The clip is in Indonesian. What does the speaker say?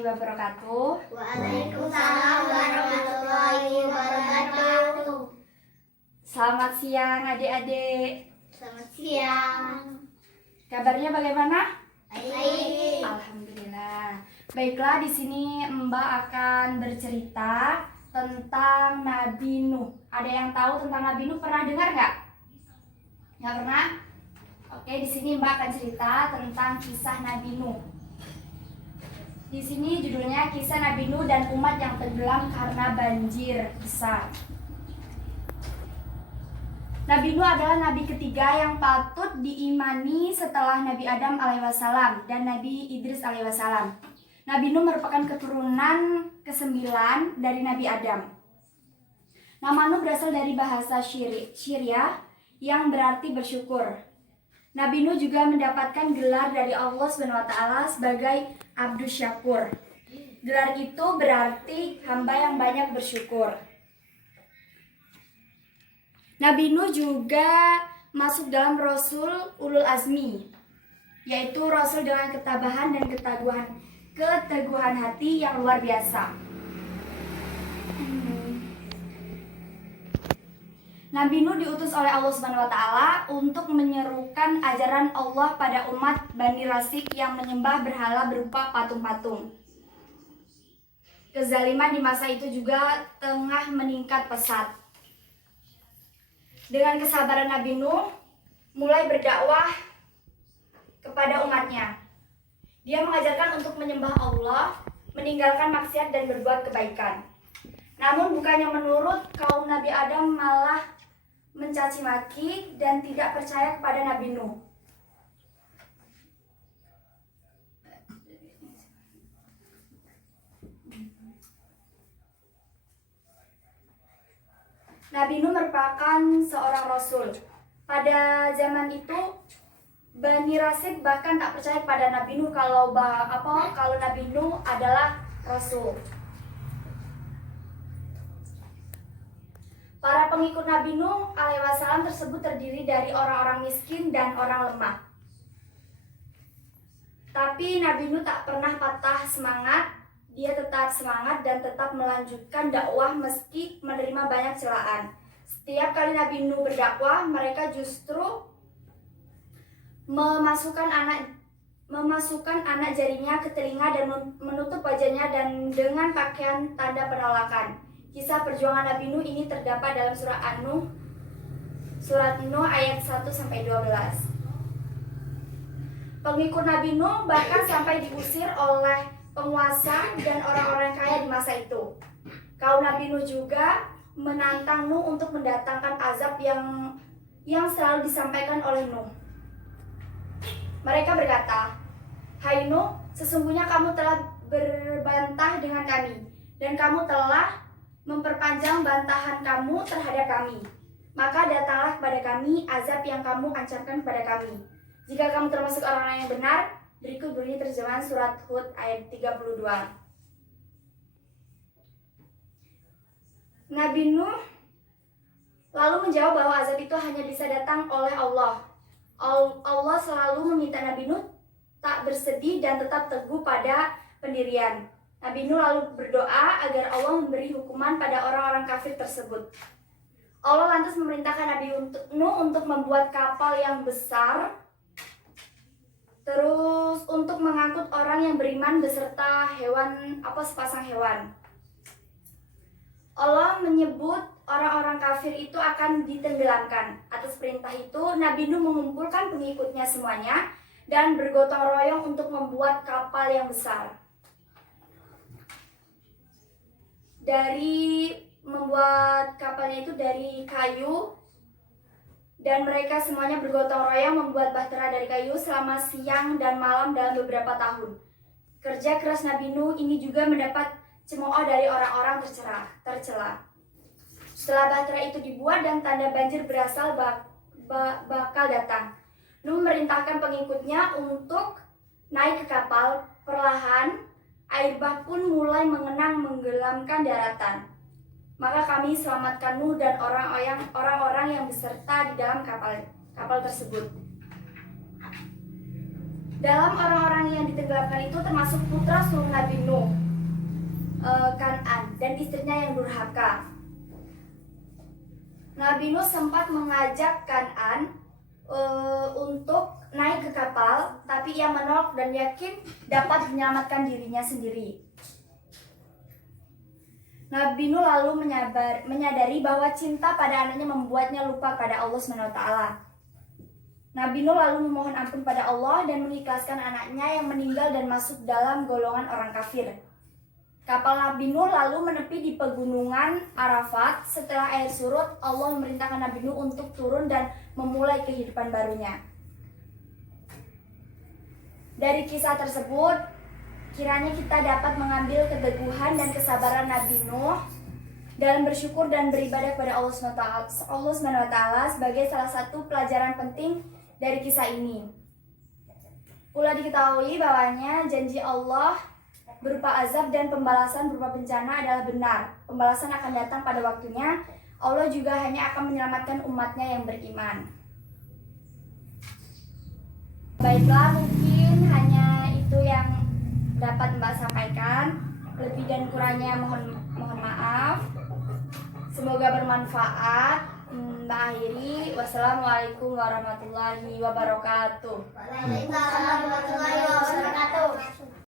warahmatullahi wabarakatuh. Waalaikumsalam warahmatullahi wabarakatuh. Selamat siang adik-adik. Selamat siang. Kabarnya bagaimana? Baik. Alhamdulillah. Baiklah, di sini Mbak akan bercerita tentang Nabi Nuh. Ada yang tahu tentang Nabi Nuh? Pernah dengar nggak? Nggak pernah? Oke, di sini Mbak akan cerita tentang kisah Nabi Nuh. Di sini judulnya kisah Nabi Nuh dan umat yang tenggelam karena banjir besar. Nabi Nuh adalah nabi ketiga yang patut diimani setelah Nabi Adam alaihissalam dan Nabi Idris alaihissalam. Nabi Nuh merupakan keturunan ke-9 dari Nabi Adam. Nama Nuh berasal dari bahasa Syria yang berarti bersyukur. Nabi Nuh juga mendapatkan gelar dari Allah SWT sebagai Abdus Syakur. Gelar itu berarti hamba yang banyak bersyukur. Nabi Nuh juga masuk dalam Rasul Ulul Azmi, yaitu Rasul dengan ketabahan dan keteguhan hati yang luar biasa. Nabi Nuh diutus oleh Allah SWT untuk menyerukan ajaran Allah pada umat Bani Rasik yang menyembah berhala berupa patung-patung. Kezaliman di masa itu juga tengah meningkat pesat. Dengan kesabaran Nabi Nuh mulai berdakwah kepada umatnya. Dia mengajarkan untuk menyembah Allah, meninggalkan maksiat dan berbuat kebaikan. Namun bukannya menurut kaum Nabi Adam, malah mencaci maki dan tidak percaya kepada Nabi Nuh. Nabi Nuh merupakan seorang rasul. Pada zaman itu Bani Rasib bahkan tak percaya pada Nabi Nuh kalau Nabi Nuh adalah rasul. Para pengikut Nabi Nuh alaihissalam tersebut terdiri dari orang-orang miskin dan orang lemah. Tapi Nabi Nuh tak pernah patah semangat. Dia tetap semangat dan tetap melanjutkan dakwah meski menerima banyak celaan. Setiap kali Nabi Nuh berdakwah, mereka justru memasukkan anak jarinya ke telinga dan menutup wajahnya dan dengan pakaian tanda penolakan. Kisah perjuangan Nabi Nuh ini terdapat dalam surat Nuh ayat 1-12. Pengikut Nabi Nuh bahkan sampai diusir oleh penguasa dan orang-orang kaya di masa itu. Kaum Nabi Nuh juga menantang Nuh untuk mendatangkan azab yang selalu disampaikan oleh Nuh. Mereka berkata, "Hai Nuh, sesungguhnya kamu telah berbantah dengan kami, dan kamu telah memperpanjang bantahan kamu terhadap kami. Maka datanglah kepada kami azab yang kamu ancamkan kepada kami. Jika kamu termasuk orang-orang yang benar." Berikut bunyi terjemahan surat Hud ayat 32. Nabi Nuh lalu menjawab bahwa azab itu hanya bisa datang oleh Allah. Allah selalu meminta Nabi Nuh tak bersedih dan tetap teguh pada pendirian. Nabi Nuh lalu berdoa agar Allah memberi hukuman pada orang-orang kafir tersebut. Allah lantas memerintahkan Nabi Nuh untuk membuat kapal yang besar, terus untuk mengangkut orang yang beriman beserta sepasang hewan. Allah menyebut orang-orang kafir itu akan ditenggelamkan. Atas perintah itu, Nabi Nuh mengumpulkan pengikutnya semuanya dan bergotong royong untuk membuat kapal yang besar. Membuat kapalnya itu dari kayu, dan mereka semuanya bergotong royong membuat bahtera dari kayu selama siang dan malam dalam beberapa tahun. Kerja keras Nabi Nuh ini juga mendapat cemooh dari orang-orang tercela. Setelah bahtera itu dibuat dan tanda banjir berasal bakal datang, Nuh memerintahkan pengikutnya untuk naik ke kapal. Perlahan air bah pun mulai menggelamkan daratan. Maka kami selamatkan Nuh dan orang-orang yang beserta di dalam kapal tersebut. Dalam orang-orang yang ditenggelamkan itu termasuk putra sulung Nabi Nuh, Kan'an, dan istrinya yang durhaka. Nabi Nuh sempat mengajak Kan'an untuk naik ke kapal, tapi ia menolak dan yakin dapat menyelamatkan dirinya sendiri. Nabi Nuh lalu menyadari bahwa cinta pada anaknya membuatnya lupa pada Allah SWT. Nabi Nuh lalu memohon ampun pada Allah dan mengikhlaskan anaknya yang meninggal dan masuk dalam golongan orang kafir. Kapal Nabi Nuh lalu menepi di pegunungan Arafat. Setelah air surut, Allah memerintahkan Nabi Nuh untuk turun dan memulai kehidupan barunya. Dari kisah tersebut, kiranya kita dapat mengambil keteguhan dan kesabaran Nabi Nuh dalam bersyukur dan beribadah kepada Allah SWT sebagai salah satu pelajaran penting dari kisah ini. Pula diketahui bahwanya janji Allah berupa azab dan pembalasan berupa bencana adalah benar. Pembalasan akan datang pada waktunya. Allah juga hanya akan menyelamatkan umatnya yang beriman. Baiklah, mungkin hanya itu yang dapat Mbak sampaikan. Lebih dan kurangnya mohon maaf. Semoga bermanfaat. Mbak akhiri. Wassalamualaikum warahmatullahi wabarakatuh. Waalaikumsalam warahmatullahi wabarakatuh.